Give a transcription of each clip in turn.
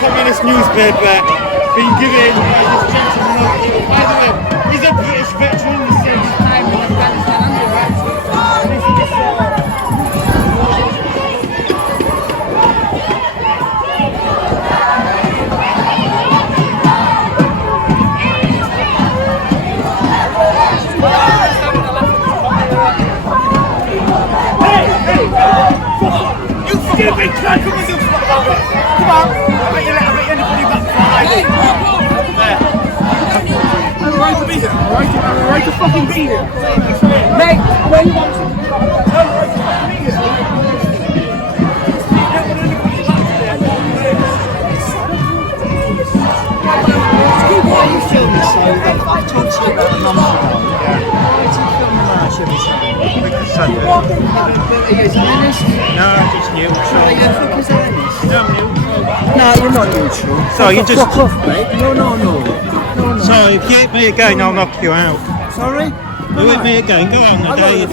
Communist newspaper being given this gentleman. By the way, he's a British veteran who served his time in Afghanistan and Iraq. You stupid cunt! Come on! I bet you anybody got five. I'm right to be here. I'm right to fucking be here. Mate, when you want to. I'm right to fucking be here. Why are you filming so? I've talked to you about a month ago. Yeah. Why is he filming that, shall we say? Because I'm Are you a journalist? no, I'm just neutral. Are you a fucking journalist? No, I'm neutral. No, you're not neutral. So you just. Fuck off, mate. No. So if you hit me again, I'll knock you out. Sorry? You hit me again, go on, I dare you to.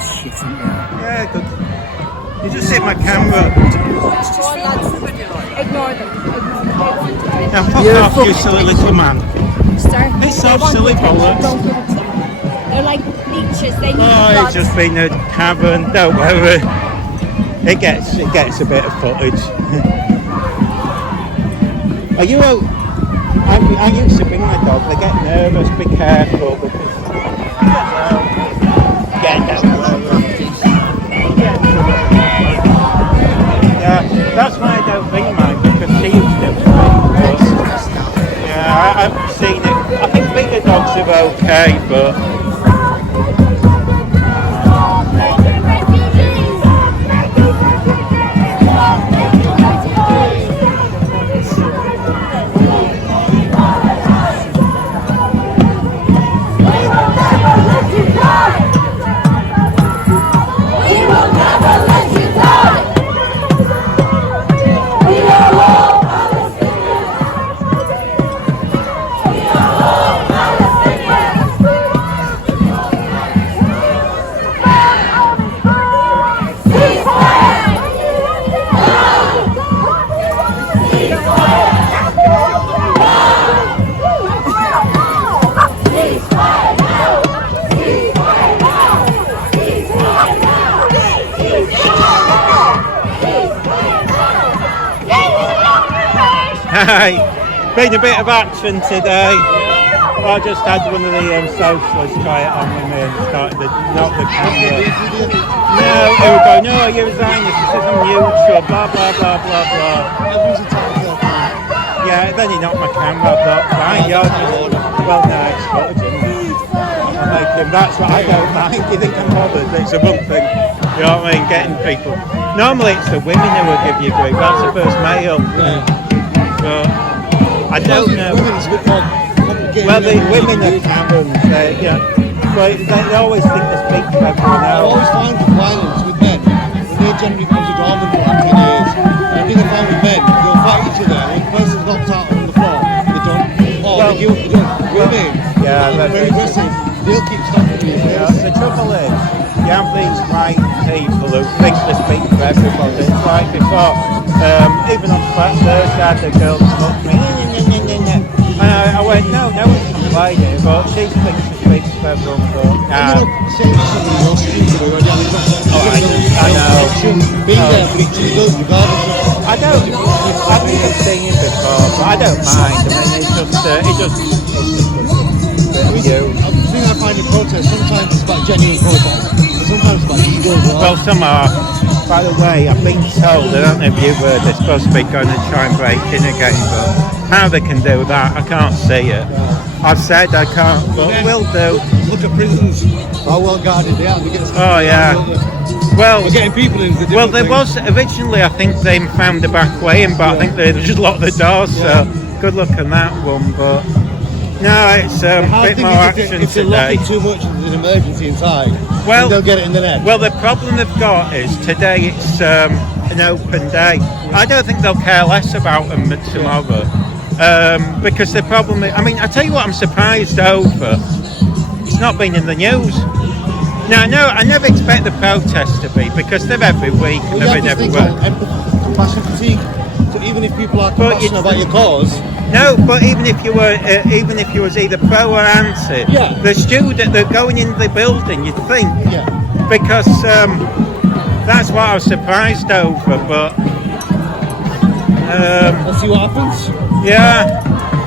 Shit, isn't it? Yeah, good. You just hit my camera. Ignore them. Now fuck off, you silly little man. Start. Piss off, silly bollocks. Don't give it to them. They're like leeches. They need Oh, blood. it's just been a cavern, don't worry. It gets a bit of footage. Are you out? I used to bring my dog, they get nervous, be careful because yeah, that's why I don't bring mine because she used to. Yeah, I've seen it. I think bigger dogs are okay, but Hey, been a bit of action today. I just had one of the socialists try it on with me and started to knock the camera. No, they were going, no, you're a Zionist, this is on YouTube, blah, blah, blah, blah, blah. Yeah, then he knocked my camera, I thought, fine, well, no, it's footage, that's what I don't mind. You think I'm bothered? It's a one thing. You know what I mean? Getting people. Normally it's the women who will give you grief. That's the first male. Yeah. But I don't know. Women's a bit more complicated. Well, the women are Karens. But they always think they speak to everyone I else. always find with violence with men, when they generally come to dormant for like 10 years, I think I find with men, they'll fight each other. When the person's knocked out on the floor, they don't. They give up. You know what I mean? Yeah, they're very aggressive. They'll keep stopping you. The trouble is, you have these white people who think they speak for everybody. It's like before, even on Thursday, I had a girl come up to me, and I went, no one's complaining, but she thinks she speaks for everyone. But, saying something you're stupid already. I know. Being there for each other, regardless. I don't. I've been singing before, but I don't mind. I mean, it just. The thing I find in protest, sometimes it's about genuine protest, and sometimes it's about ego as well. Well, some are. By the way, I've been told, I don't know if you've heard, they're supposed to be going to try and break in again, but how they can do that, I can't see it. I've said I can't, but will do. Look at prisons, how well guarded they are. Oh, yeah. Well, we're getting people in. Well, there was originally, I think they found a back way in, but I think they just locked the doors, so good luck on that one, but... No, it's a bit more action if they lock it too much as an emergency inside, they'll get it in the net. Well, the problem they've got is today it's an open day. I don't think they'll care less about them tomorrow. Because the problem is, I mean, I tell you what I'm surprised over, it's not been in the news. Now, no, I never expect the protests to be, because they're every week and they're in everywhere. Compassion fatigue. So even if people are passionate about your cause... No, but even if you was either pro or anti, the student, they're going in the building, you'd think. Yeah. Because that's what I was surprised over, but... Let's see what happens. Yeah.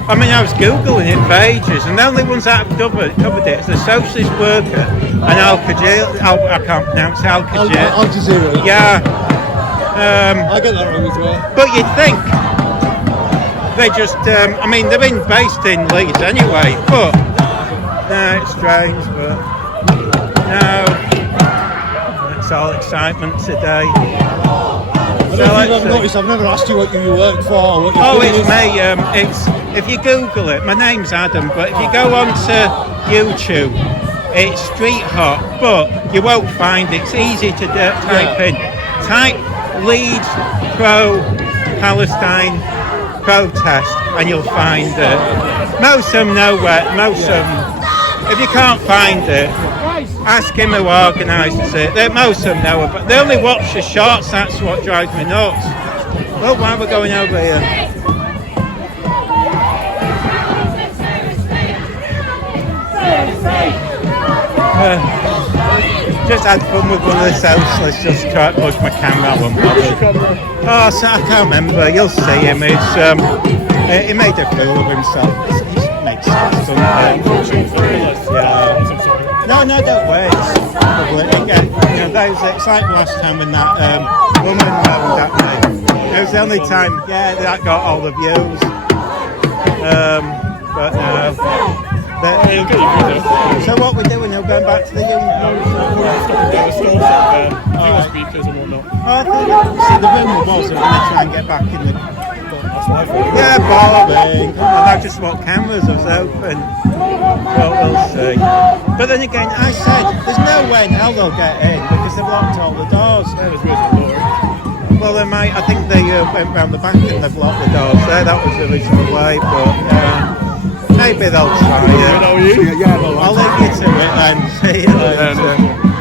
I mean, I was Googling it for ages, and the only ones that have covered it is the socialist worker and Al-Qajar. I can't pronounce Al-Qajar. Al-Jazeera. Yeah. I get that wrong as well. But you'd think they just, I mean, they've been based in Leeds anyway, but no, it's strange, but no, it's all excitement today. I've noticed, I've never asked you what you work for or what you're it's me. It's if you Google it, my name's Adam, but if you go on to YouTube, it's Street Hot, but you won't find it. It's easy to type in. Type Leeds Pro-Palestinian protest and you'll find it. Most of them know where, if you can't find it, ask him who organises it. Most of them know it, but they only watch the shorts, that's what drives me nuts. Oh, why are we going over here? Just had fun with one of the socialists, just try to push my camera on. Oh, so I can't remember, you'll see him, it's, he made a fool of himself. He makes sense, doesn't he? Yeah. No, don't wait. It's like last time when that woman moaned at me. It was the only time, that got all the views. But no. So what we're doing, we're going back to the speakers and whatnot. See, the rumour was that we're going to try and get back in the... Yeah, boring. I just thought cameras was open. Well, we'll see. But then again, I said, there's no way in hell they'll get in because they've locked all the doors. Well, they might. I think they went round the back and they've locked the doors there. That was the original way, but maybe they'll try it. I'll leave you to it then. See you later.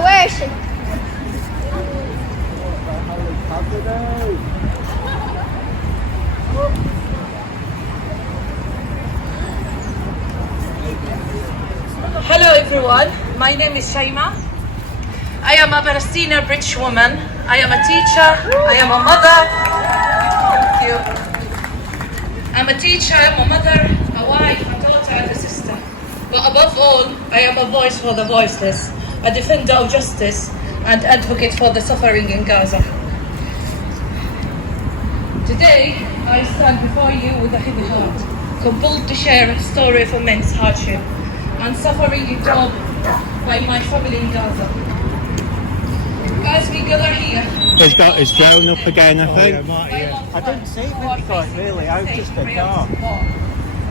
Where is she? Hello everyone, my name is Shaima. I am a Palestinian British woman. I am a teacher, I am a mother. Thank you. I'm a teacher, I'm a mother, a wife, a daughter and a sister. But above all, I am a voice for the voiceless, a defender of justice and advocate for the suffering in Gaza. Today, I stand before you with a heavy heart, compelled to share a story of immense hardship and suffering endured by my family in Gaza. As we gather here, He's got his drone up again, I think. I didn't see it when he got it really, I was just a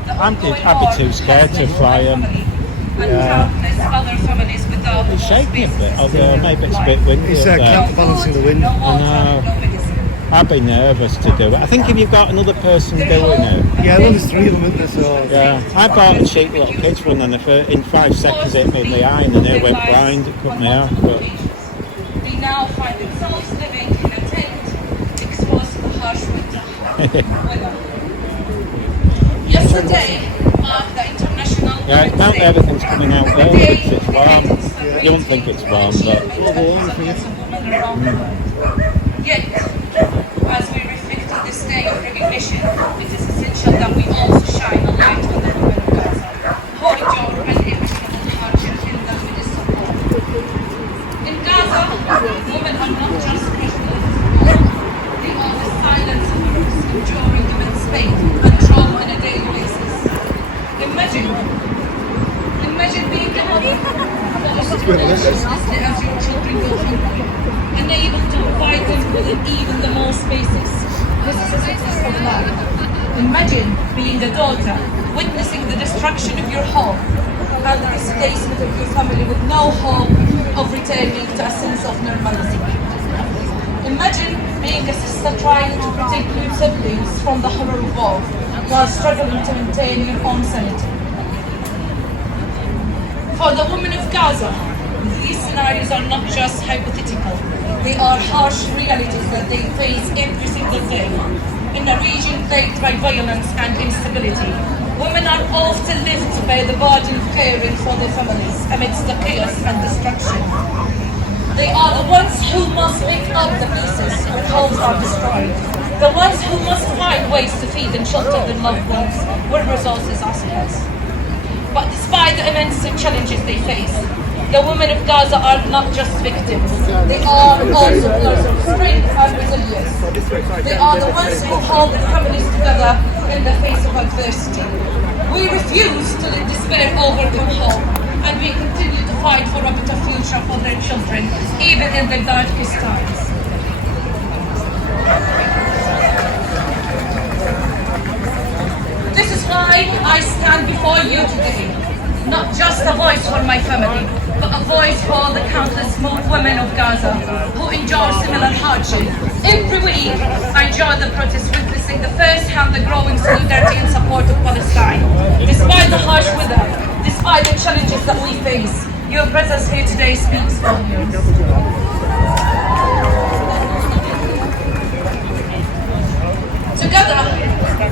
I'd I'd be too scared to fly him. Other families without It's shaking a bit, although maybe it's a bit windy It's up there. counterbalancing the wind. I know. I'd be nervous to do it. I think if you've got another person doing it. Yeah, well, there's 3 of them, isn't there? So Yeah, I bought a cheap little kids one and in 5 seconds it hit me in the eye and the nail went blind, it cut me out. But They now find themselves living in a tent exposed to the harsh winter weather. Yesterday marked the International yeah, now everything's coming out there, it's warm. You wouldn't think it's warm, but Yet, as we reflect on this day of recognition, it is essential that we also shine a light on the women of Gaza, who endure unimaginable hardship in the midst of war. In Gaza, women are not just prisoners, they are the silent sufferers enduring immense pain and trauma on a daily basis. Imagine being a mother, forced to watch as your children go hungry, unable to provide them with even the most basic necessities of life. Imagine being a daughter, witnessing the destruction of your home and the displacement of your family with no hope of returning to a sense of normality. Imagine being a sister trying to protect your siblings from the horror of war while struggling to maintain your own sanity. For the women of Gaza, these scenarios are not just hypothetical. They are harsh realities that they face every single day. In a region plagued by violence and instability, women are often left to bear the burden of caring for their families amidst the chaos and destruction. They are the ones who must pick up the pieces when homes are destroyed. The ones who must find ways to feed and shelter their loved ones where resources are scarce. But despite the immense challenges they face, the women of Gaza are not just victims. They are also pillars of strength and resilience. They are the ones who hold their families together in the face of adversity. We refuse to let despair overcome hope, and we continue to fight for a better future for their children, even in the darkest times. This is why I stand before you today, not just a voice for my family, but a voice for the countless women of Gaza who endure similar hardship. Every week, I join the protest, witnessing the first-hand the growing solidarity and support of Palestine. Despite the harsh weather, despite the challenges that we face, your presence here today speaks volumes. Together,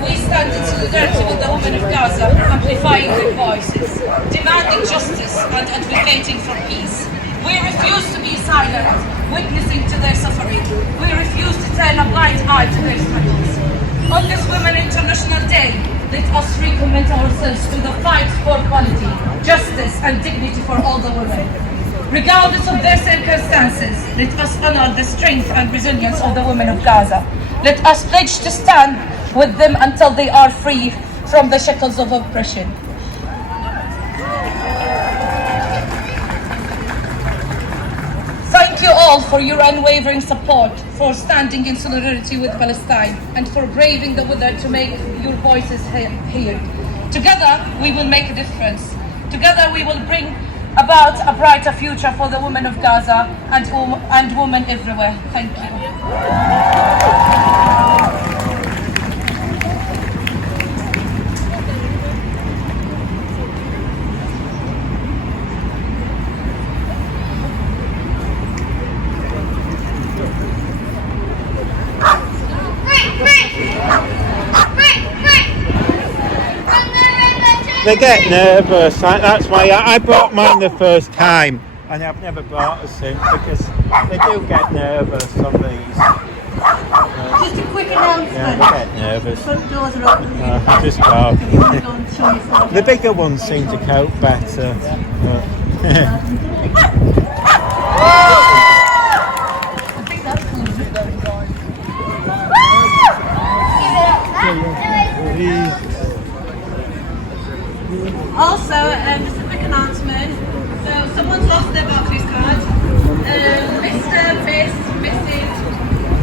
we stand in solidarity with the women of Gaza, amplifying their voices, demanding justice and advocating for peace. We refuse to be silent. die to their struggles. On this Women International Day, let us recommit ourselves to the fight for equality, justice and dignity for all the women. Regardless of their circumstances, let us honor the strength and resilience of the women of Gaza. Let us pledge to stand with them until they are free from the shackles of oppression. Thank you all for your unwavering support, for standing in solidarity with Palestine, and for braving the weather to make your voices heard. Together, we will make a difference. Together, we will bring about a brighter future for the women of Gaza and women everywhere. Thank you. They get nervous. That's why I brought mine the first time, and I've never brought a since because they do get nervous on these. Just a quick announcement. Yeah, they get nervous. Front doors are open. I just talk. If you want to go and show your photo. The bigger ones seem to cope better. But Also, just a quick announcement. So, someone's lost their Barclays card. Mr., Miss, Mrs.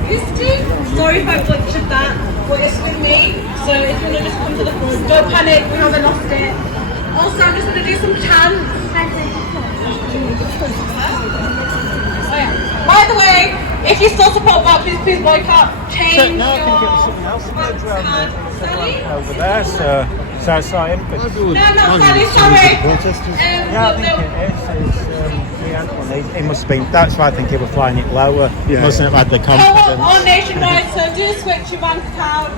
History. Sorry if I butchered that, but it's with me. So, if you want to just come to the front, don't panic, we haven't lost it. Also, I'm just going to do some chants. Oh, yeah. By the way, if you still support Barclays, please boycott. Change no, I your think it was something else Barclays card. Sorry? over there, so I saw him. But No, Sally, sorry. yeah, I think it is. He had one. He must have been. That's why I think he was flying it lower. He mustn't have had the confidence. All nationwide, so do switch your bank account.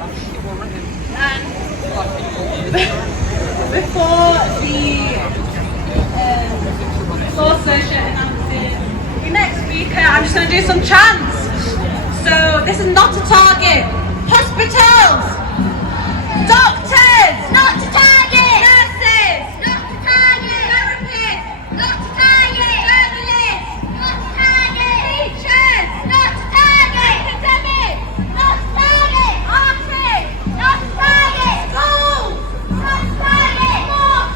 And before the closed session announces your next speaker, I'm just going to do some chants. So this is not a target. Hospitals, doctors, not to target. Nurses, not to target. Therapists, not to target. Journalists, not to target. Teachers, not to target. Academics, not to target. Artists, not to target. Schools, not to target. Mosques,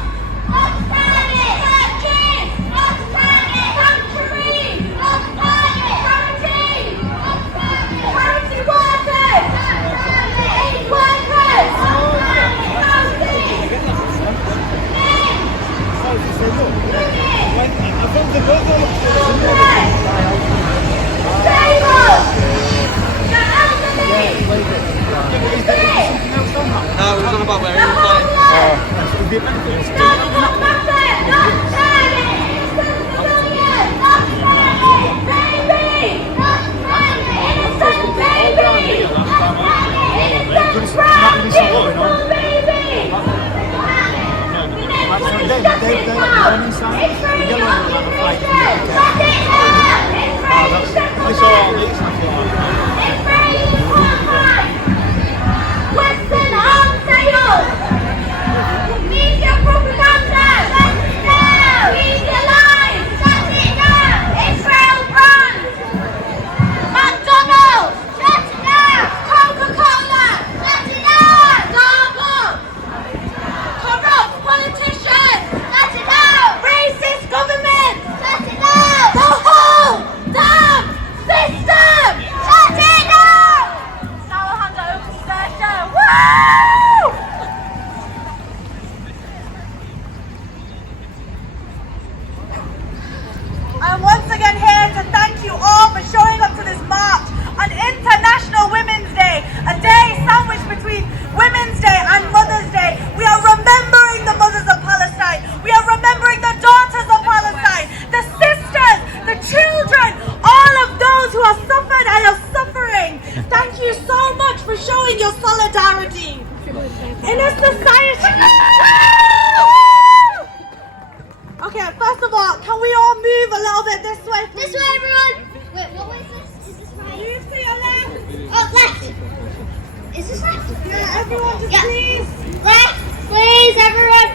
not to target. Churches, not to target. Sanctuaries, not to target. Charities, not to target. Charity workers, not to target. Aid workers, not to target. Western arms sales! Media propaganda! Shut it down! Media lies! Shut it down! Israel brand! McDonald's! Shut it down! Coca-Cola! Shut it down! Starbucks! Corrupt politicians! Shut it down! Racist government! Shut it down! The whole damn system! Shut it down! Now I'll hand it over to Sasha. Woo! I'm once again here to thank you all for showing up to this march on International Women's Day, a day sandwiched between Women's Day and Mother's Day. We are remembering the mothers of Palestine. We are remembering the daughters of Palestine, the sisters, the children, all of those who have suffered and are suffering. Thank you so much for showing your solidarity. In a society... Okay, first of all, can we all move a little bit this way? This way, everyone! Wait, what way is this? Is this right? Move to your left. Oh, left! Yeah, everyone just please. Left, please, everyone.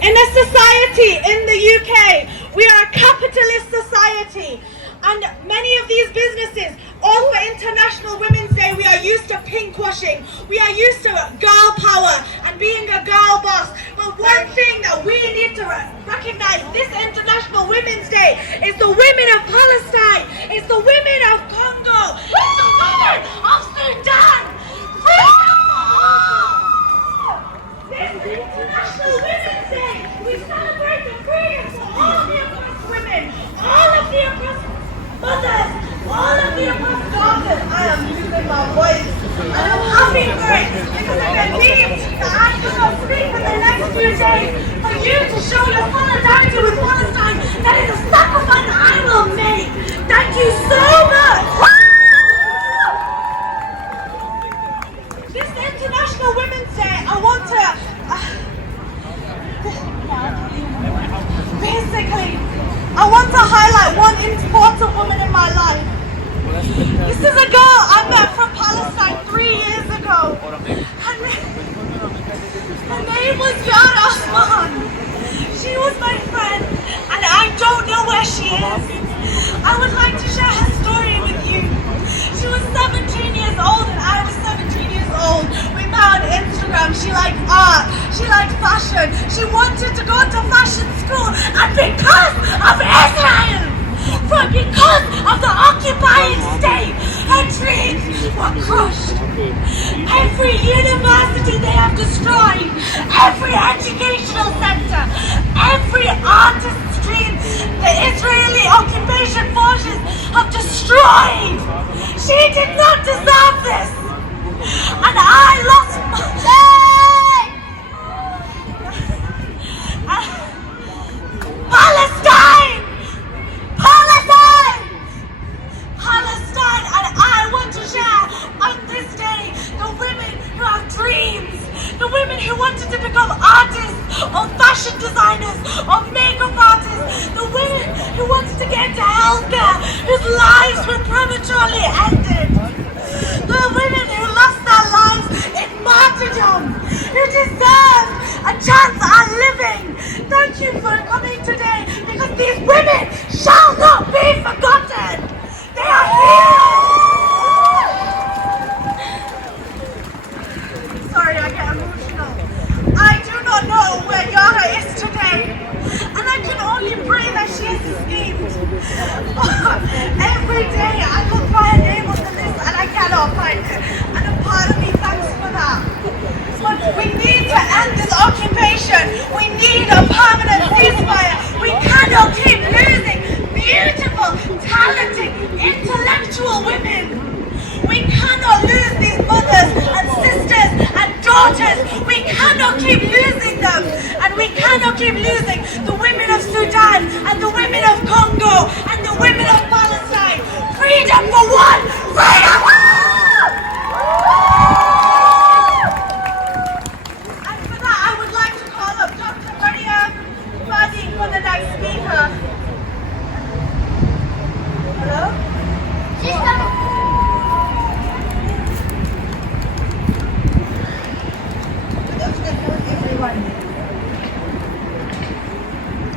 In a society in the UK, we are a capitalist society, and many of these businesses, all for International Women's Day, we are used to pink washing, we are used to girl power and being a girl boss. But one thing that we need to recognize this International Women's Day is the women of Palestine, it's the women of Congo, it's the women of Sudan. This International Women's Day, we celebrate the freedom for all of the oppressed women, all of the oppressed mothers, all of the oppressed daughters. I am losing my voice, and I'm happy for it because I believe that I cannot speak for the next few days for you to show your solidarity with Palestine. That is a sacrifice I will make. Thank you so much. This International Women's Day, I want to highlight one important woman in my life. This is a girl I met from Palestine 3 years ago. Her name was Yara Osman. She was my friend, and I don't know where she is. I would like to share her story with you. She was 17 years old and I was 17 years old. We met on Instagram. She liked art. She liked fashion. She wanted to go to fashion school, and because of Israel, because of the occupying state, her dreams were crushed. Every university they have destroyed, every educational center, every artist's dream the Israeli occupation forces have destroyed. She did not deserve this. And I lost my... Palestine! Palestine! Palestine! And I want to share on this day the women who have dreams, the women who wanted to become artists or fashion designers or makeup artists, the women who wanted to get into healthcare, whose lives were prematurely ended, the women who lost their lives in martyrdom, who deserve a chance at living. Thank you for coming today, because these women shall not be forgotten. They are heroes. Sorry, I get emotional. I do not know where Yara is today, and I can only pray that she is escaped. Every day I look for her name on the list and I cannot find her, and a part of me thanks for that. But we need to end this occupation. We need a permanent ceasefire. We cannot keep losing beautiful, talented, intellectual women. We cannot lose these mothers and sisters and daughters. We cannot keep losing them. And we cannot keep losing the women of Sudan and the women of Congo and the women of Palestine. Freedom for one, freedom for all! And for that, I would like to call up Dr. Maria Fadi for the next speaker. Hello?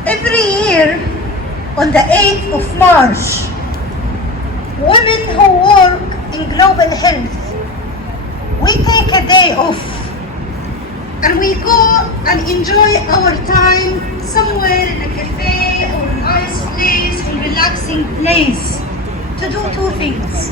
Every year, on the 8th of March, women who work in global health, we take a day off and we go and enjoy our time somewhere in a cafe or a nice place or relaxing place to do two things.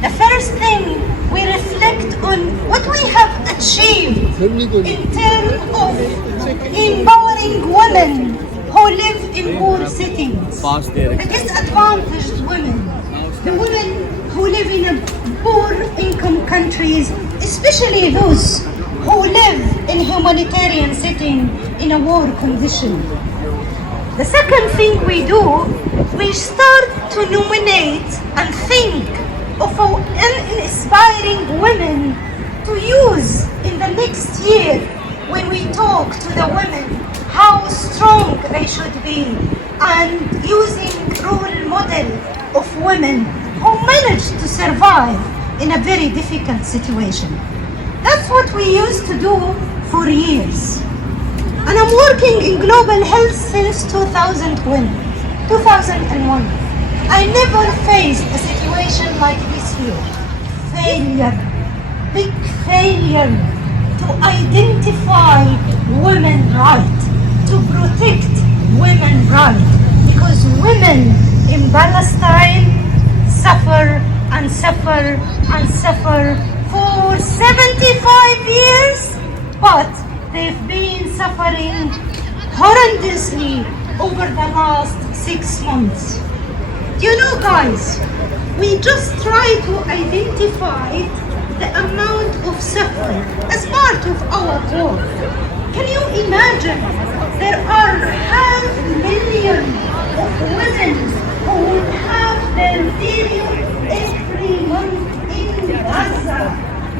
The first thing, we reflect on what we have achieved in terms of empowering women who live in poor settings, the disadvantaged women, the women who live in poor income countries, especially those who live in humanitarian setting in a war condition. The second thing we do, we start to nominate and think of inspiring women to use in the next year when we talk to the women how strong they should be, and using role model of women who managed to survive in a very difficult situation. That's what we used to do for years. And I'm working in global health since 2001. I never faced a situation like this here. Failure, big failure to identify women's right, to protect women's right, because women in Palestine suffer and suffer and suffer for 75 years, but they've been suffering horrendously over the last 6 months. You know, guys, we just try to identify the amount of suffering as part of our work. Can you imagine? There are 500,000 of women who will have their period every month in Gaza.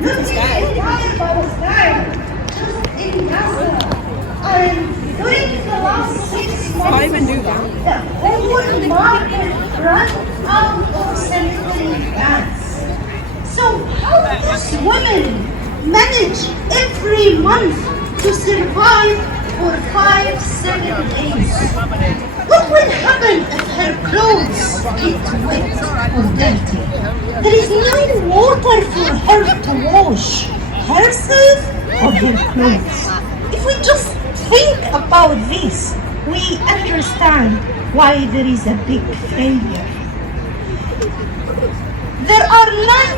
Not in the entire Palestine, just in Gaza. And during the last 6 months, the whole market ran out of sanitary pads. So how does women manage every month to survive for 5-7 days? What will happen if her clothes get wet or dirty? There is no water for her to wash herself or her clothes. If we just think about this, we understand why there is a big failure. There are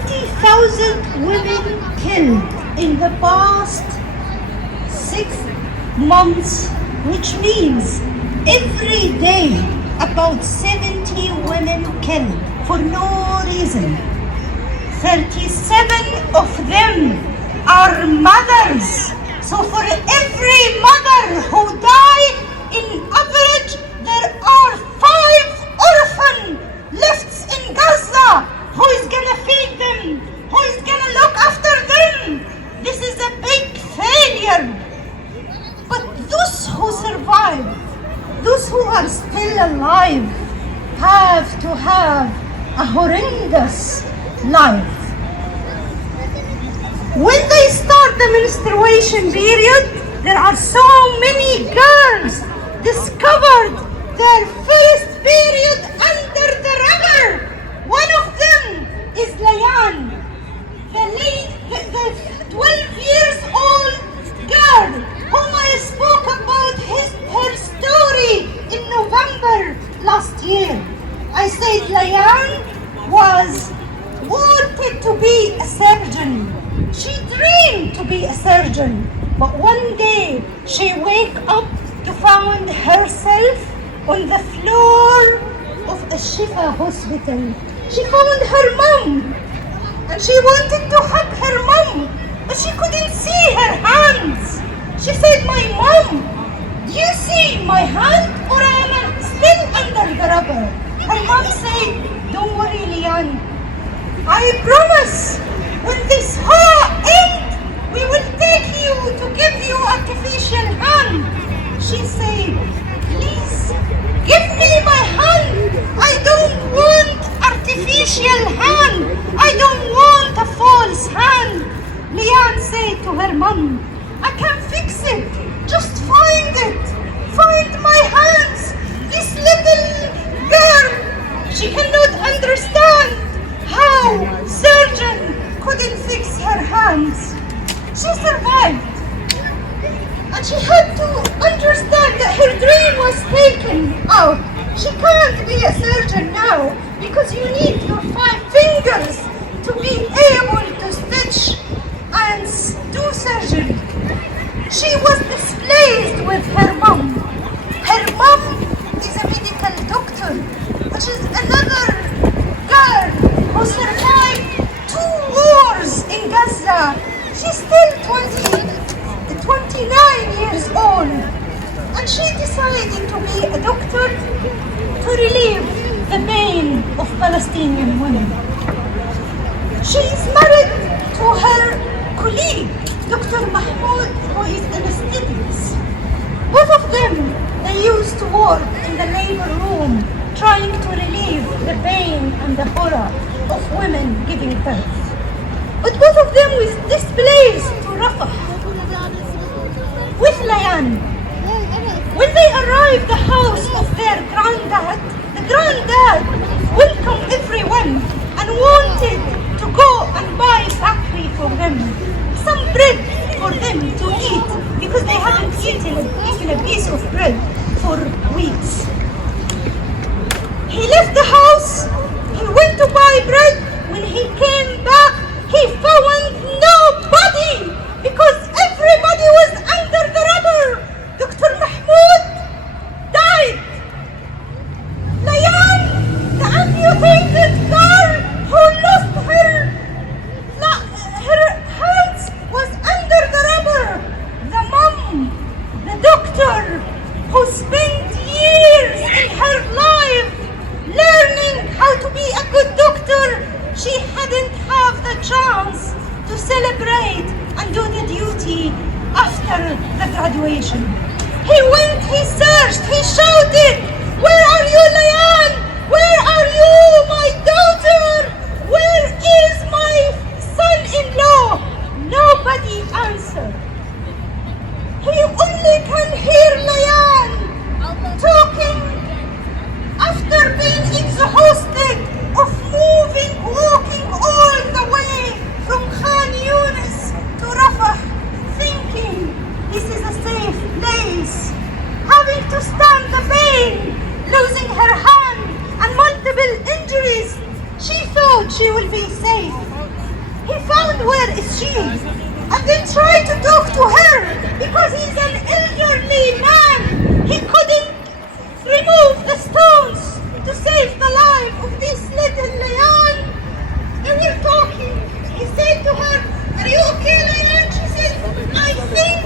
90,000 women killed in the past 6 months, which means every day about 70 women killed for no reason. 37 of them are mothers. So for every mother who died, in average, there are 5 orphans left in Gaza. Who is gonna feed them? Who is gonna look after them? This is a big failure. But those who survive, those who are still alive, have to have a horrendous life. When they start the menstruation period, there are so many girls discovered their first period under the rubber. One of them is Layan, the 12 years old girl whom I spoke about her story in November last year. I said Layan was wanted to be a surgeon. She dreamed to be a surgeon, but one day she wake up to find herself on the floor of a Shifa hospital. She found her mom, and she wanted to hug her mom, but she couldn't see her hands. She said, "My mom, do you see my hand, or I am still under the rubber?" Her mom said, "Don't worry, Lian. I promise, when this horror ends, we will take you to give you artificial hand." She said, "Please, give me my hand. I don't want artificial hand. I don't want a false hand." Lian said to her mom, "I can fix it. Just find it. Find my hands." This little girl, she cannot understand how surgeon couldn't fix her hands. She survived. And she had to understand that her dream was taken out. She can't be a surgeon now because you need your 5 fingers to be able to stitch and do surgery. She was displeased with her mom. Her mom is a medical doctor, which is another girl who survived 2 wars in Gaza. She's still 29 years old, and she decided to be a doctor to relieve the pain of Palestinian women. She is married to her colleague, Dr. Mahmoud, who is anesthetics. Both of them, they used to work in the labor room, trying to relieve the pain and the horror of women giving birth. but both of them was displaced to Rafah with Layan. When they arrived the house of their granddad, the granddad welcomed everyone and wanted to go and buy bakri for them, some bread for them to eat, because they hadn't eaten even a piece of bread for weeks. He left the house, he went to buy bread. When he came back, he found nobody, because everybody was under the rubber. Dr. Mahmoud died. Layan, the amputated girl who lost her hands, was under the rubber. The mom, the doctor, who spent years in her life learning how to be a good doctor, she hadn't have the chance to celebrate and do the duty after the graduation. He went, he searched, he shouted, "Where are you, Layan? Where are you, my daughter? Where is my son-in-law?" Nobody answered. He only can hear Layan talking after being exhausted of moving, walking all the way from Khan Yunis to Rafah, thinking this is a safe place, having to stand the pain, losing her hand and multiple injuries. She thought she will be safe. He found where is she and then tried to talk to her, because he's an elderly man. He couldn't remove the stones to save the life of this little Layan. They were talking. He said to her, "Are you okay, Layan?" She said, "I think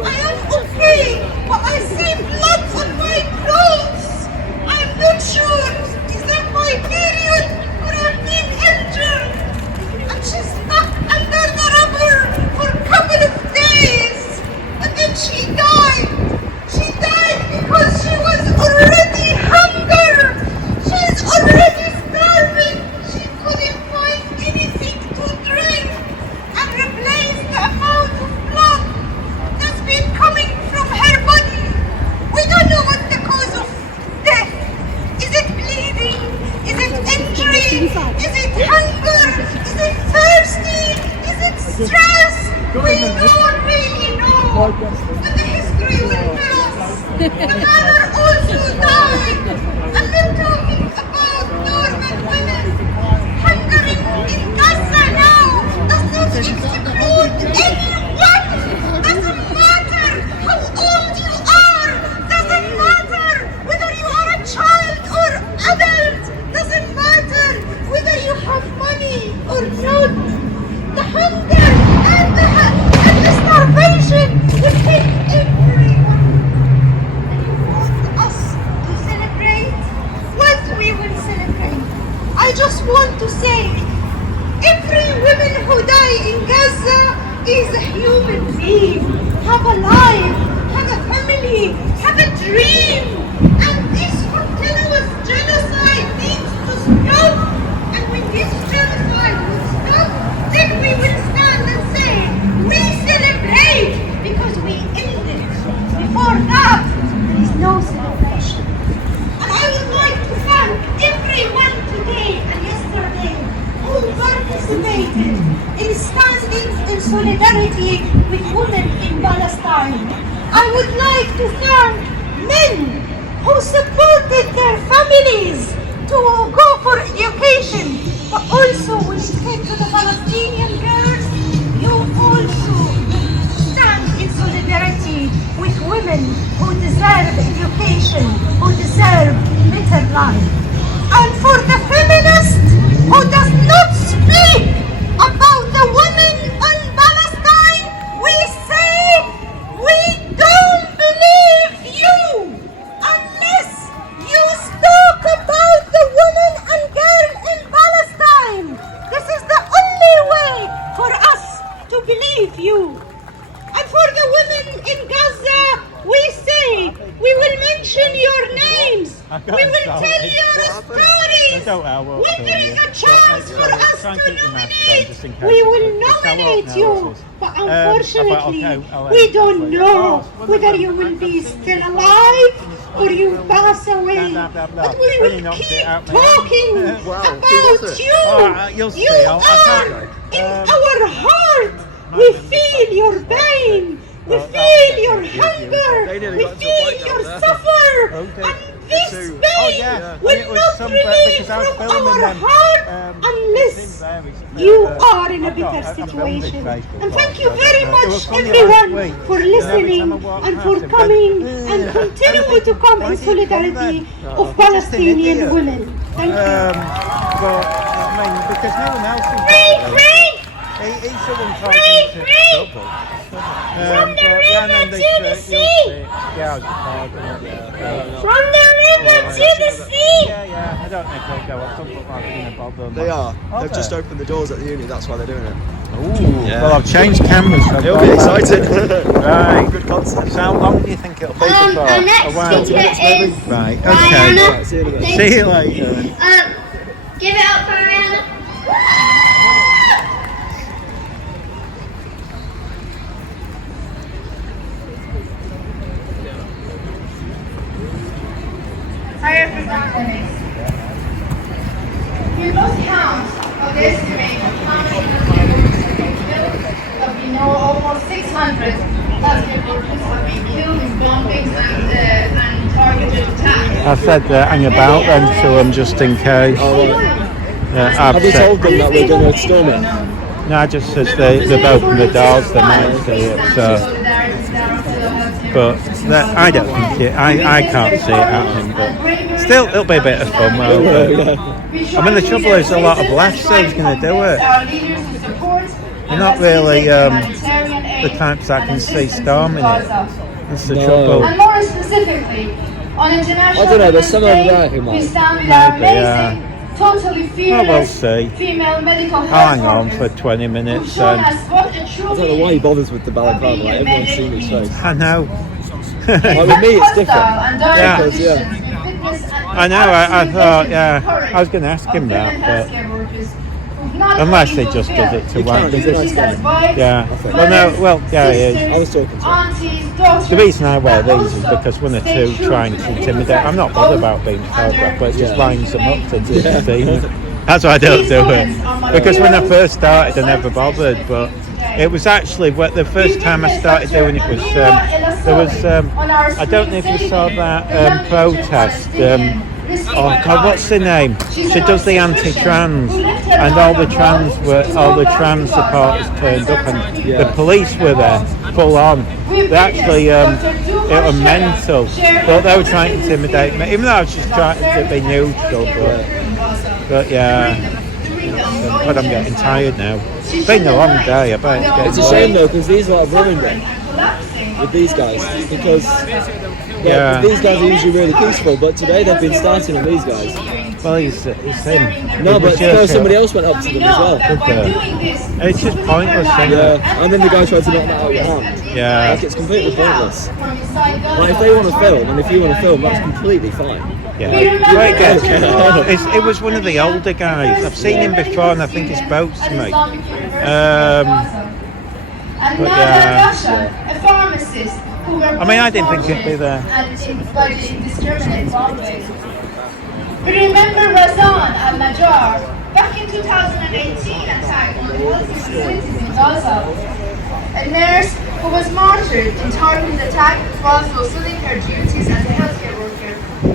I am okay, but I see blood on my clothes. I'm not sure. Is that my period or I'm being injured?" And she's stuck under the rubber for a couple of days. And then she died. She died because she was already hungry. She's already starving. She couldn't find anything to drink and replace the amount of blood that's been coming from her body. We don't know what the cause of death. Is it bleeding? Is it injury? Is it hunger? Is it thirsty? Is it stress? We don't really know. But the history will tell us. The mother also died. I'm not talking about normal women. Hungering in Gaza now does not exclude anyone. Doesn't matter how old you are. Doesn't matter whether you are a child or adult. Doesn't matter whether you have money or not. The hunger and the starvation will take everyone. Us to celebrate what we will celebrate. I just want to say, every woman who die in Gaza is a human being, have a life, have a family, have a dream. And this continuous genocide needs to stop. And when this genocide will stop, then we will stand and say, we celebrate because we end it. Before that, there is no celebration. And I would like to thank everyone today and yesterday who participated in standing in solidarity with women in Palestine. I would like to thank men who supported their families to go for education, but also when it came to the Palestinian girls, you also stand in solidarity with women who deserve education, who deserve better life. And for the feminist who does not speak about the women in Palestine, we say we don't believe you unless you talk about the women and girls in Palestine. This is the only way for us to believe you. And for the women in Gaza, we say we will mention your names. We will tell your story. please, don't, I won't when film there you. is a But chance make for sure- us try and to keep your mask on, nominate, just in case we it's will a- because I won't nominate know you. it is. But I'll unfortunately, end we it don't that way. know Oh, whether you will be still alive or you pass away. Blah, blah, blah, But blah. we Then he will knocks keep it out, man. talking Wow, who about was it? you. Oh, you'll see. You I are can't- in our heart. We feel your pain. We Well, feel your that's- hunger. They nearly We got into a feel fight your down there. suffer. Okay. And this Too. pain Oh, yeah. And will it was not some release because I was from filming our them. heart It's unless in there, it's- you are in a I've got- bitter I've filmed it situation. Facebook And thank live, you so very it was much, funny everyone, last week. for Every listening time I walk and past for him, coming then, and continue to come in why do you come solidarity then? of Palestinian idiot. women. Thank you. But I mean, because no one else is Free, got it. free! He shouldn't try Free, to free! trouble. From the but, yeah, and then river they to the say, sea. you'll see. Yeah, I was just From the river to the sea! yeah, I don't know if they go. I don't look like they're going to bother them. They are. They've they? just opened the doors at the uni, that's why they're doing it. Ooh, Yeah. well, I've changed cameras. So It'll be exciting. Right. Good concept. So how long do you think it'll be before? Our next A while. speaker is Right, okay. Rihanna. Right, see you in a bit. See you later. Give it up for Rihanna. Hi everyone. We lost count of the estimate of how many basketballs have been killed, but we know almost 600 basketballs have been killed in bombings and targeted attacks. I said hang about then to them just in case. Yeah, Have you told them that we're going to storm it? No, I just said they've opened the doors, they might see it. So, but I don't think it. I can't see it happening. But still, it'll be a bit of fun. Well, I mean, the trouble is a lot of left say he's going to do it. They're not really the types I can see storming it. That's the trouble. And more specifically, on International I don't know, there's some over there who we might. stand with our Maybe, yeah. amazing, totally Well, fearless we'll see. female medical I'll health hang on for workers 20 who've minutes shown and us what a true I don't know why he bothers with the balaclava, like everyone's seen his face. I know. Like with me it's different. Yeah. Because, yeah. I know, I thought, yeah, I was going to ask him that, but unless he just does it to You can't, one. he's a nice guy. Yeah, well, no, well, yeah, he is. I was talking to him. The reason I wear these is because one or two trying to intimidate. I'm not bothered about being photographed, but it just lines them up to see me. That's why I don't do it. Because when I first started, I never bothered, but it was actually the first time I started doing it was there was I don't know if you saw that protest. Oh God, what's the name? She does the anti-trans, and all the trans supporters turned up, and the police were there, full on. They actually, it was mental, but they were trying to intimidate me, even though I was just trying to be neutral. But yeah, but I'm getting tired now. It's been a long day. I bet It's a shame though, because these lot have ruined it with these guys. Because these guys are usually really peaceful, but today they've been starting on these guys. Well, he's him. No, but somebody else went up to them as well. It's just pointless, isn't it? Yeah, and then the guy tried to knock that out of your hand. Yeah. Like, it's completely pointless. Like, if they want to film, and if you want to film, that's completely fine. Yeah. Great guy. It was one of the older guys. I've seen him before, and I think he spoke to me. But yeah. A pharmacist who were I mean, I didn't think he'd be there. And indiscriminate. We remember Razan al-Najjar back in 2018 attack on health facilities in Gaza. A nurse who was martyred in targeted attack while fulfilling her duties as a healthcare worker. We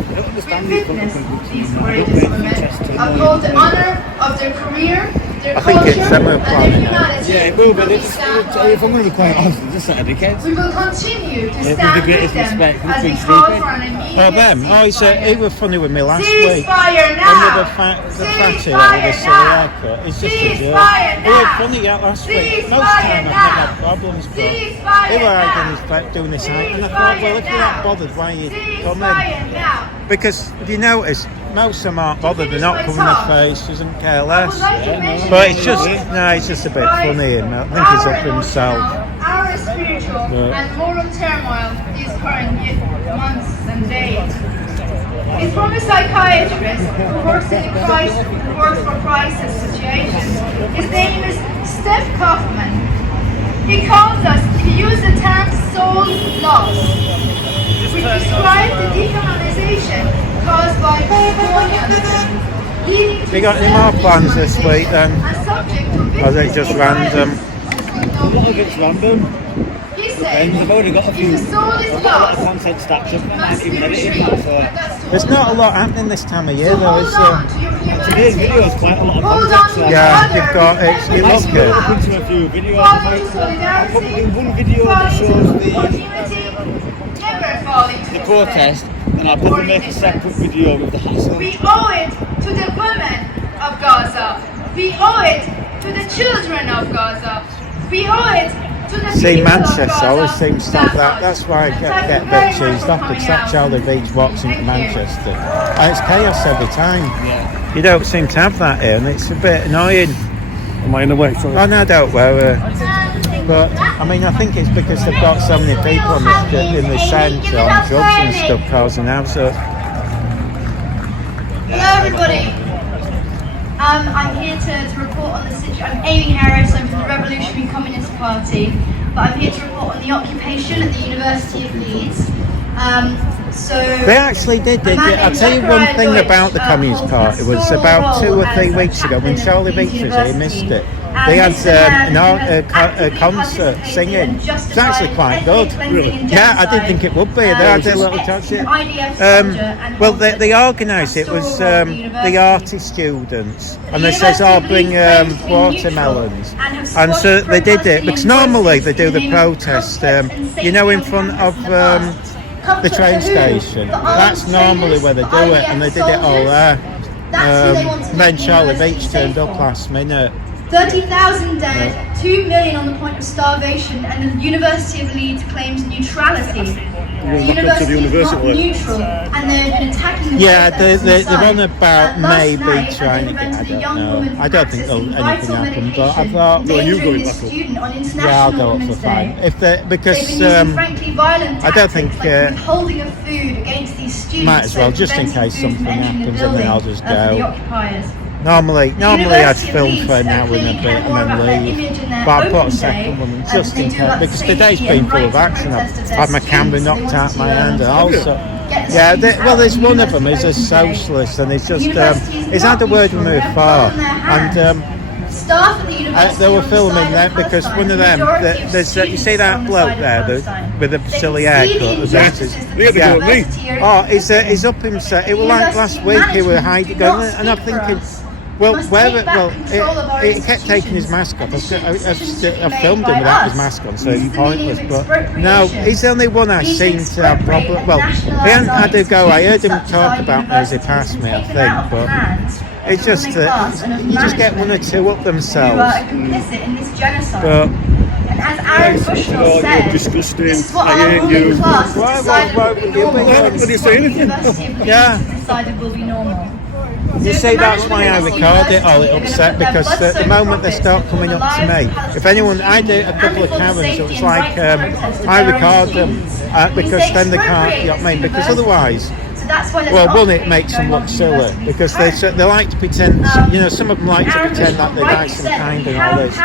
witnessed these courageous women uphold the honor of their career, their I think culture, it's similar and their plan. humanity. Yeah, it will, but We stand for. if I'm going to be quite honest, it's just a dickhead. We will continue to with the stand with greatest them respect, as we please call stupid. for an immediate Oh, them. Oh, he was funny with me last week. ceasefire When now! they were the fatty with the silly haircut. It's just a joke. Ceasefire They were now! funny last week. Most Ceasefire time I've now! never had problems, but Ceasefire they were now! arguing doing this out. And I thought, well, if you're not bothered, why are you coming? Ceasefire now! Because you notice most of them aren't bothered, they're not covering their face, doesn't care less. But But it's just, no, it's just a bit funny, and I think he's up for himself. Our spiritual and moral turmoil is current yet months and days. He's from a psychiatrist who works for crisis situations. His name is Steph Kaufman. He calls us, he used the term soul loss, which describes the dehumanization caused by colonialism. Have you got any more plans this week then? Or is it just random? A lot of it's random. I've already got a few content stacked up, I might even edit it, so. There's not a lot happening this time of year though, is there? Today's video is quite a lot of content, so Yeah, you've got it. It looks good. I'll put into a few videos. I'll probably do one video that shows the protest, and I'll probably make a separate video with the hassle. We owe it to the women of Gaza. We owe it to the children of Gaza. We owe it to the See, people of Manchester Gaza. always seems to have that. That's why I get a bit cheesed off, because that Charlie Beach walks into Manchester. And it's chaos every time. Yeah. You don't seem to have that here, and it's a bit annoying. Am I in the way? Sorry. Oh no, don't worry. But I mean, I think it's because they've got so many people in the centre on drugs and stuff causing havoc. Hello everybody. I'm here to report on the situation. I'm Amy Harris, I'm from the Revolutionary Communist Party, but I'm here to report on the occupation at the University of Leeds. They actually did. I'll tell you one thing about the Communist Party. It was about 2 or 3 weeks ago when Charlie Beach was here, he missed it. They had a concert singing. It's actually quite good. Really? Yeah, I didn't think it would be. They had a little touch. Well, they organised it. It was the artist students, and they says, "Oh, bring watermelons," and so they did it because normally they do the protest, you know, in front of the train station. That's normally where they do it, and they did it all there. Then Charlie Beach turned up last minute. 30,000 dead, 2 million on the point of starvation, and the University of Leeds claims neutrality. The university is not neutral, and they've been attacking the Yeah, they're on about maybe trying to get, I don't know. I don't think anything happened, but I thought, well, you going back up? Yeah, I'll go up for fine. If they, because I don't think holding of food against these students. Might as well, just in case something happens, and then I'll just go. Normally I'd film for an hour and a bit and then leave, but I put a second one in just in case, because today's been full of action. I've had my camera knocked out my hand, and also, yeah, well, there's one of them, he's a socialist, and he's just, he's had a word with me before, and they were filming that because one of them, there's you see that bloke there with the silly haircut? Yeah. Oh, he's up himself. It was like last week he was hiding, and I'm thinking, well, he kept taking his mask off. I've filmed him without his mask on, so it's pointless. But no, he's the only one I seem to have problem. Well, he hadn't had a go. I heard him talk about me as he passed me, I think, but it's just that you just get 1 or 2 up themselves. But as Aaron Bushnell said, this is what our ruling class Did you say anything? Yeah. decided will be normal. You see, that's why I record it all upset, because at the moment they start coming up to me. If anyone, I did a couple of Karens, it was like I record them because then they can't, you know what I mean, because otherwise, well, one, it makes them look silly, because they like to pretend, you know, some of them like to pretend that they're nice and kind and all this.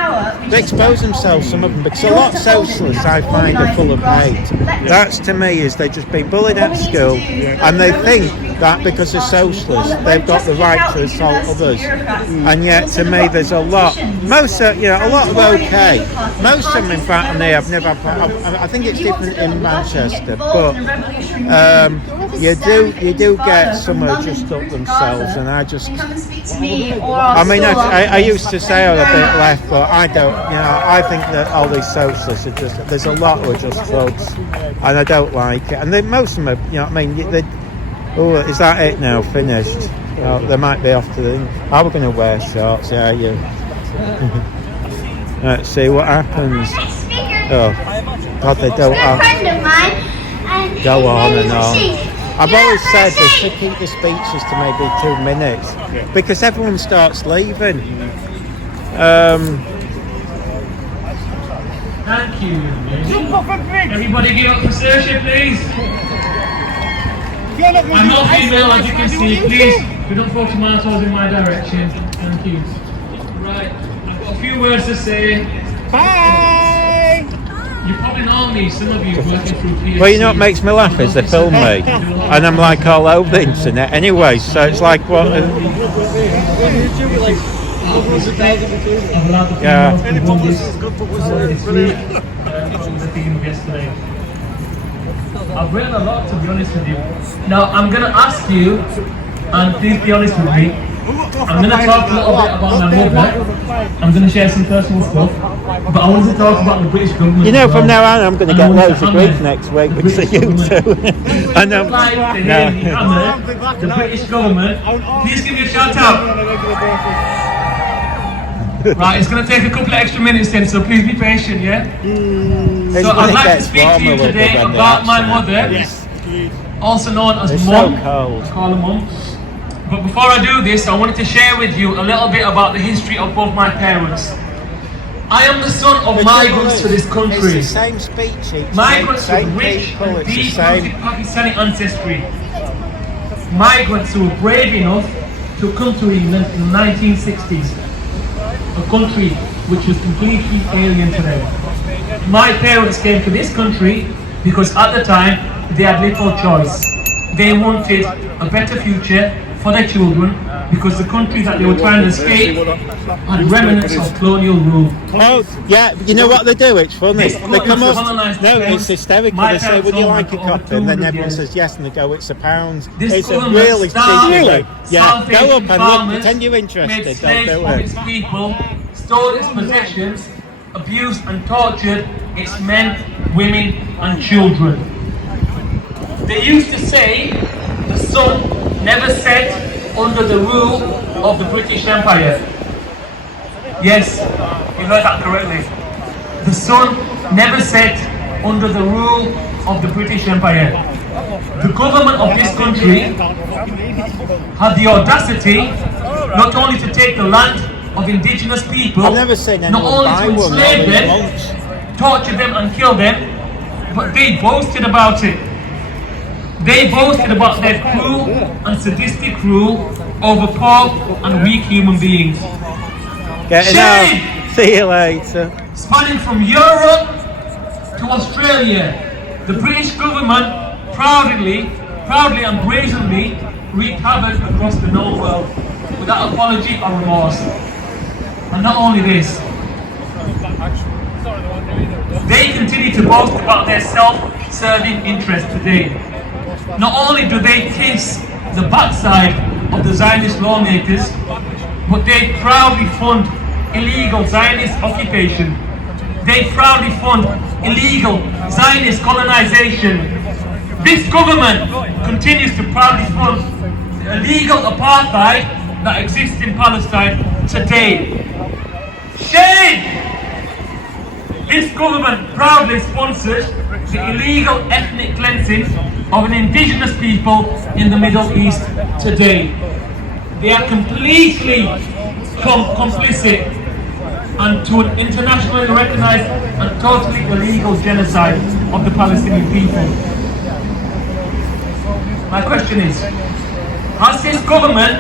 They expose themselves, some of them, because a lot of socialists I find are full of hate. That's, to me, is they've just been bullied at school, and they think that because they're socialists, they've got the right to assault others. And yet, to me, there's a lot, most are, you know, a lot of okay. Most of them, in fact, and they have never, I think it's different in Manchester, but you do get some who just up themselves, and I just, I mean, I used to say I'm a bit left, but I don't, you know, I think that all these socialists are just, there's a lot who are just thugs, and I don't like it, and most of them are, you know what I mean, oh, is that it now, finished? Well, they might be off to the, I was going to wear shorts, yeah, you. Let's see what happens. Oh, God, they don't have, go on and on. I've always said they should keep the speeches to maybe 2 minutes, because everyone starts leaving. Thank you. Everybody get up for searching, please. you're not going to I'm do not what I female, say, as you why can do see. you Please, say? we don't throw tomatoes in my direction. Thank you. Right, I've got a few words to say. Bye! You probably know me, some of you working through PhD. Well, you know what makes me laugh is they film me, and I'm like all over the internet anyway. So it's like what? Yeah. Any publicist is good publicity. This week, on the theme of yesterday. I've written a lot, to be honest with you. Now, I'm going to ask you, and please be honest with me, I'm going to talk a little bit about my mother. I'm going to share some personal stuff, but I want to talk about the British government. You know, as from well. now on, I'm going to get loads of grief next week because of you two. I know. Like to hear me hammer the British government. Please give me a shout out. Right, it's going to take a couple of extra minutes then, so please be patient, yeah? So I'd like to speak to you today about my mother, also known as Mum, call her Mum. But before I do this, I wanted to share with you a little bit about the history of both my parents. I am the son of migrants to this country. It's the same speech. Migrants with same rich people, and it's the deep-rooted same. Pakistani ancestry. Migrants who were brave enough to come to England in the 1960s. A country which was completely alien to them. My parents came to this country because at the time they had little choice. They wanted a better future for their children because the country that they were trying to escape had remnants of colonial rule. Oh, yeah, you know what they do? It's funny. This They come was up. colonised No, parents. it's hysterical. My They say, parents would you owned like a over copy? And then 200 everyone years. says yes, and they go, it's £1. This It's a government really starved cheeky. Yeah, South go Asian up and look. farmers, Pretend you're made interested. slaves Don't do of it. its people, stole its possessions, abused and tortured its men, women and children. They used to say the sun never set under the rule of the British Empire. Yes, you heard that correctly. The sun never set under the rule of the British Empire. The government of this country had the audacity not only to take the land of indigenous people, I've never seen not anyone buy only to one enslave in them, months. torture them and kill them, but they boasted about it. They boasted about their cruel and sadistic rule over poor and weak human beings. Getting Shame! out. See you later. Spanning from Europe to Australia, the British government proudly and brazenly wreaked havoc across the known world without apology or remorse. And not only this, they continue to boast about their self-serving interest today. Not only do they kiss the backside of the Zionist lawmakers, but they proudly fund illegal Zionist occupation. They proudly fund illegal Zionist colonization. This government continues to proudly fund the illegal apartheid that exists in Palestine today. Shame! This government proudly sponsors the illegal ethnic cleansing of an indigenous people in the Middle East today. They are completely complicit and to an internationally recognized and totally illegal genocide of the Palestinian people. My question is, has this government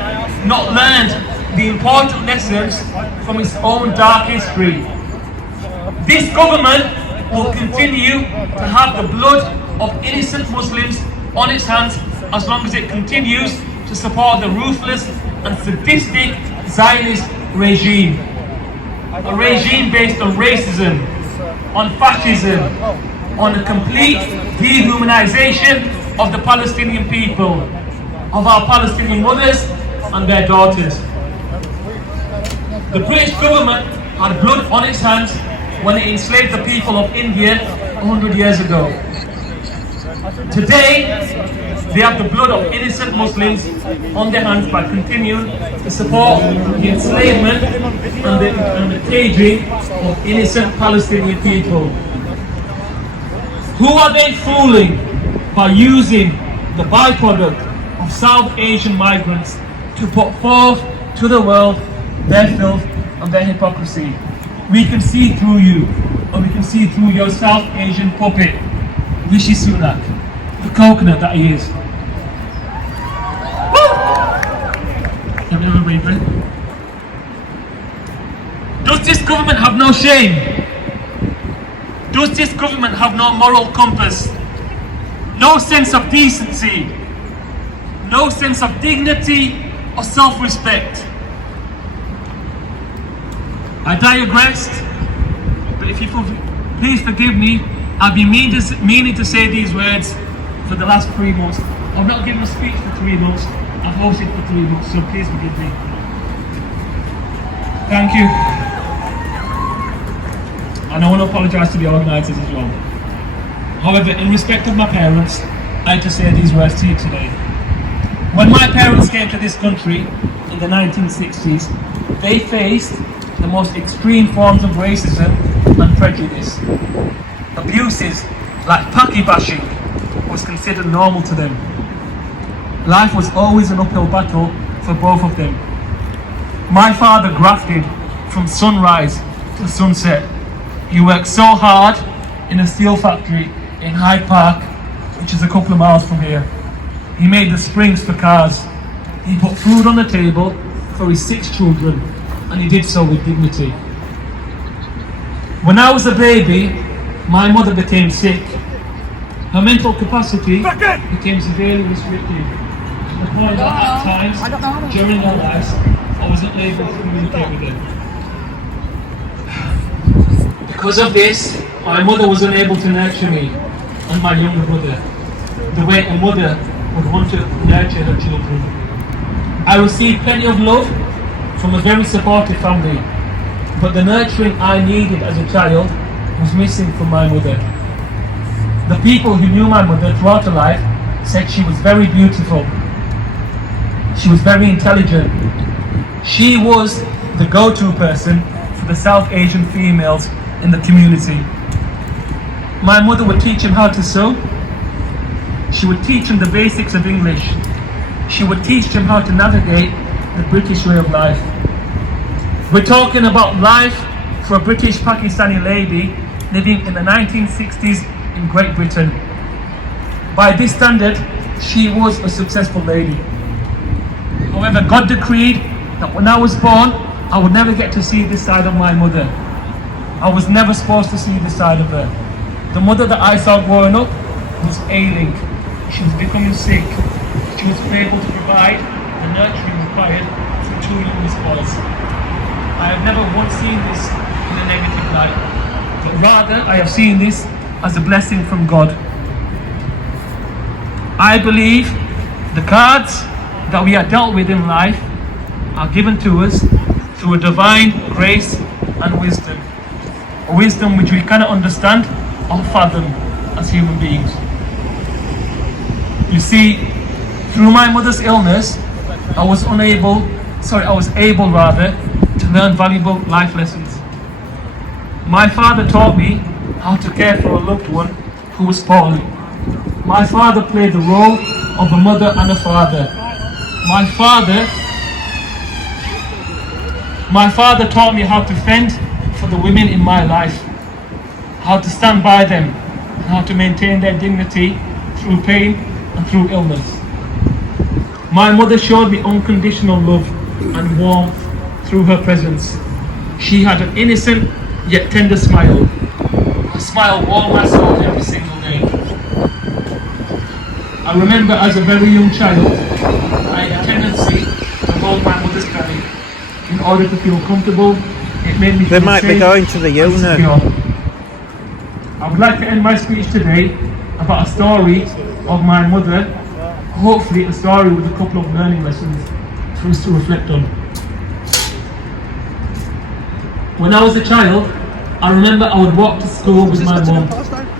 not learned the important lessons from its own dark history? This government will continue to have the blood of innocent Muslims on its hands as long as it continues to support the ruthless and sadistic Zionist regime. A regime based on racism, on fascism, on a complete dehumanization of the Palestinian people, of our Palestinian mothers and their daughters. The British government had blood on its hands when it enslaved the people of India 100 years ago. Today, they have the blood of innocent Muslims on their hands by continuing to support the enslavement and the caging of innocent Palestinian people. Who are they fooling by using the byproduct of South Asian migrants to put forth to the world their filth and their hypocrisy? We can see through you, and we can see through your South Asian puppet, Rishi Sunak, the coconut that he is. even. Does this government have no shame? Does this government have no moral compass? No sense of decency? No sense of dignity or self-respect? I digressed, but if you please forgive me, I've been meaning to say these words for the last 3 months. I've not given a speech for 3 months. I've hosted for 3 months, so please forgive me. Thank you. And I want to apologise to the organisers as well. However, in respect of my parents, I had to say these words to you today. When my parents came to this country in the 1960s, they faced the most extreme forms of racism and prejudice. Abuses like Paki bashing was considered normal to them. Life was always an uphill battle for both of them. My father grafted from sunrise to sunset. He worked so hard in a steel factory in Hyde Park, which is a couple of miles from here. He made the springs for cars. He put food on the table for his 6 children, and he did so with dignity. When I was a baby, my mother became sick. Her mental capacity became severely restricted, to the point that at times during her life, I wasn't able to communicate with her. Because of this, my mother was unable to nurture me and my younger brother the way a mother would want to nurture her children. I received plenty of love from a very supportive family, but the nurturing I needed as a child was missing from my mother. The people who knew my mother throughout her life said she was very beautiful. She was very intelligent. She was the go-to person for the South Asian females in the community. My mother would teach him how to sew. She would teach him the basics of English. She would teach him how to navigate the British way of life. We're talking about life for a British Pakistani lady living in the 1960s in Great Britain. By this standard, she was a successful lady. However, God decreed that when I was born, I would never get to see this side of my mother. I was never supposed to see this side of her. The mother that I saw growing up was ailing. She was becoming sick. She was able to provide the nurturing required for 2 youngest boys. I have never once seen this in a negative light, but rather I have seen this as a blessing from God. I believe the cards that we are dealt with in life are given to us through a divine grace and wisdom. A wisdom which we cannot understand or fathom as human beings. You see, through my mother's illness, I was able to learn valuable life lessons. My father taught me how to care for a loved one who was poorly. My father played the role of a mother and a father. My father taught me how to fend for the women in my life, how to stand by them, and how to maintain their dignity through pain and through illness. My mother showed me unconditional love and warmth through her presence. She had an innocent yet tender smile. Her smile warmed my soul every single day. I remember as a very young child, I had a tendency to hold my mother's belly in order to feel comfortable. It made me feel They might safe be going to the and unit. secure. I would like to end my speech today about a story of my mother, hopefully a story with a couple of learning lessons for us to reflect on. When I was a child, I remember I would walk to school with my mum.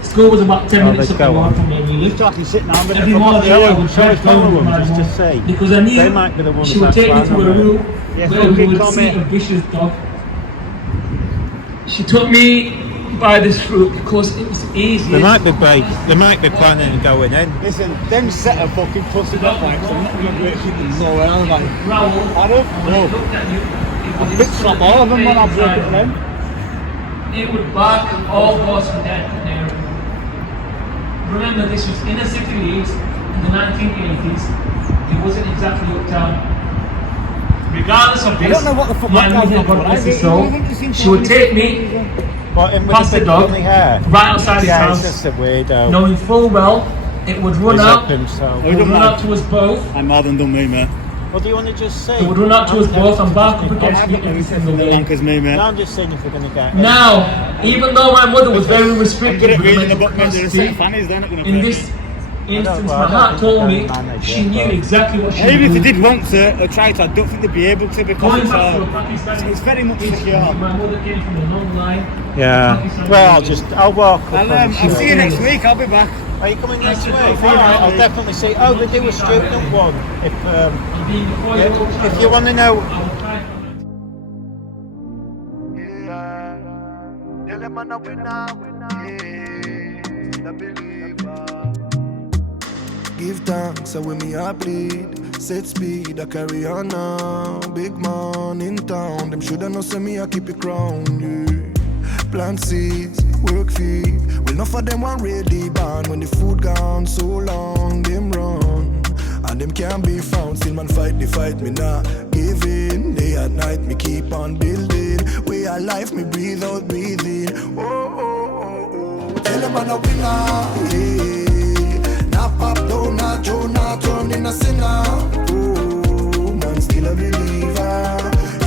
School was about 10 minutes up the road from where we lived. Every morning I would drive home with my mum because I knew she would take me to a room where we would see a vicious dog. She took me by this route because it was easy. They might be planning on going in. Listen, them set a fucking pussy up, like, so I'm not going to do it, people know where I'm like, Adam? No. I picked up all of them when I broke it then. It would bark all doors from there to there. Remember, this was inner city Leeds in the 1980s. It wasn't exactly uptown. regardless of this, know what the fuck my that mother, guy's God got. bless her soul, she would take me But in with past the big dog, funny hair. right outside his Yeah, he's house, just a weirdo. knowing full well it would run He's out, up himself. it would run out to us both, I'm more than done me, mate. What do you want to just say? it would run out to us both and bark up I've against me got no every interest single in the day. long as me, mate. No, I'm just saying if we're going to get... Now, even though my mother was very I'm good restricted at with the reading the mental book, mate. There's a set of capacity, fannies, they're not going to in this instance, well, my I don't heart think told they me can manage she it, knew but- exactly what she Even if would they do. did want to try it, I don't think they'd be able to because Going back to a Pakistani it's very much history, secure. my mother came from a long line. Yeah. Well, I'll walk up I'll see you next week, I'll be back. Are you coming next week? Alright, I'll definitely see. Oh, they do a student one. If you want to know... Give thanks, and when me I bleed. Set speed, I carry on now. Big man in town, them shoulda know say me I keep it crown. Yeah. Plant seeds, work feed. Well, enough of them want ready born. When the food gone so long, them run. And them can't be found, still man fight the fight, me not give in. Day and night, me keep on building. Way of life, me breathe out, breathing. Oh, oh, oh, oh. Tell them I'm a winner, yeah. Not pop down, not Joe, not turn in a sinner. Oh, man, still a believer.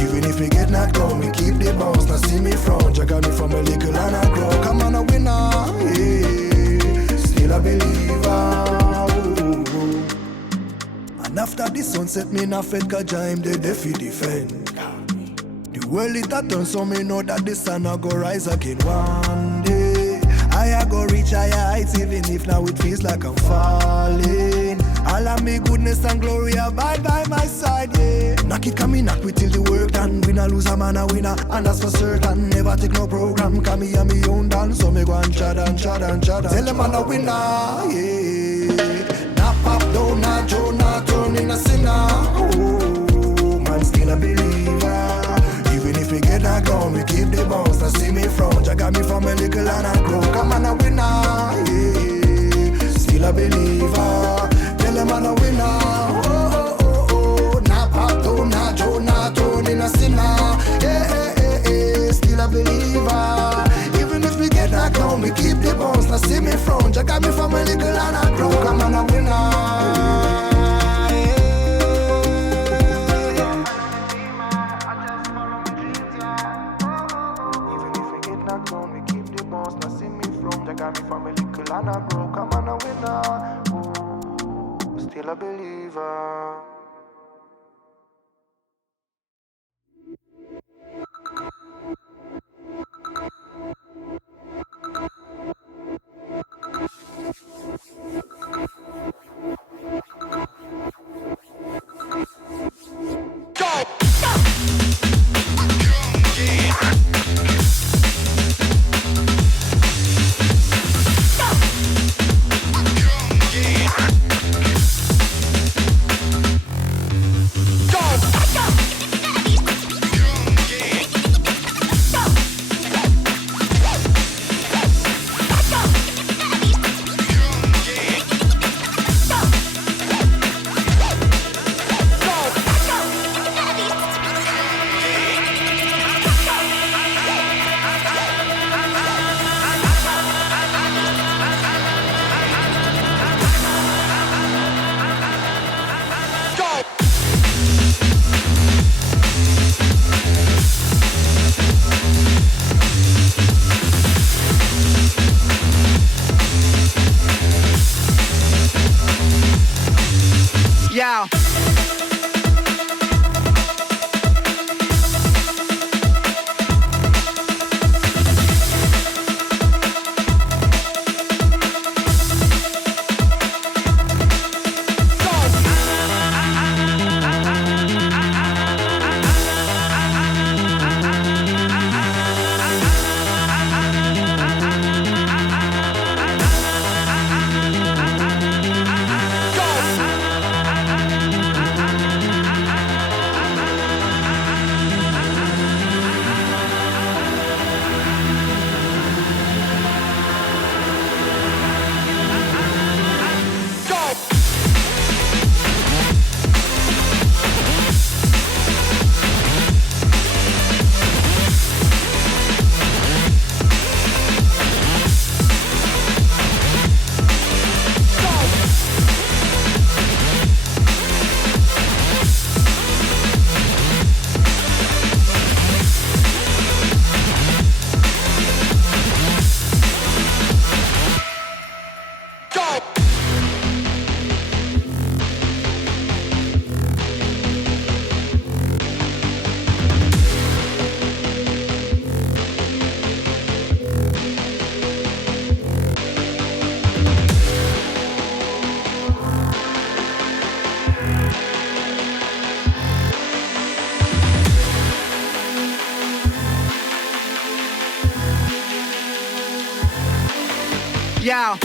Even if me get knocked down, me keep the bounce. Now see me front, you got me from a little and I grow. Come on, a winner, yeah. Still a believer. And after the sunset, me not fed Kaja, him they fi defend. The world it a turn, so me know that the sun a go rise again one day. I go reach higher heights, even if now it feels like I'm falling. All of me goodness and glory abide by my side, yeah. Knock it, come me knock we till the work done. Win or lose a man a winner, and that's for certain. Never take no program, come me and me own dance. So me go and shut and shut and shut. Tell them I'm a winner, yeah. Not pop down, not Joe, not turn in a sinner. Oh, man, still a believer. Even if we get knocked down, we keep the bounce. Now see me front, you got me from a little and I grow. Come on, a winner, yeah. Still a believer. Tell them I'm a winner. Oh, oh, oh, oh. Not pop down, not Joe, not turn in a sinner. Yeah, still a believer. Even if we get knocked down, we keep the bounce. Now see me front, you got me from a little and I grow. Come on, a winner. Got me from a little and I grow. Come on, a winner. Ooh, still a believer. Yo,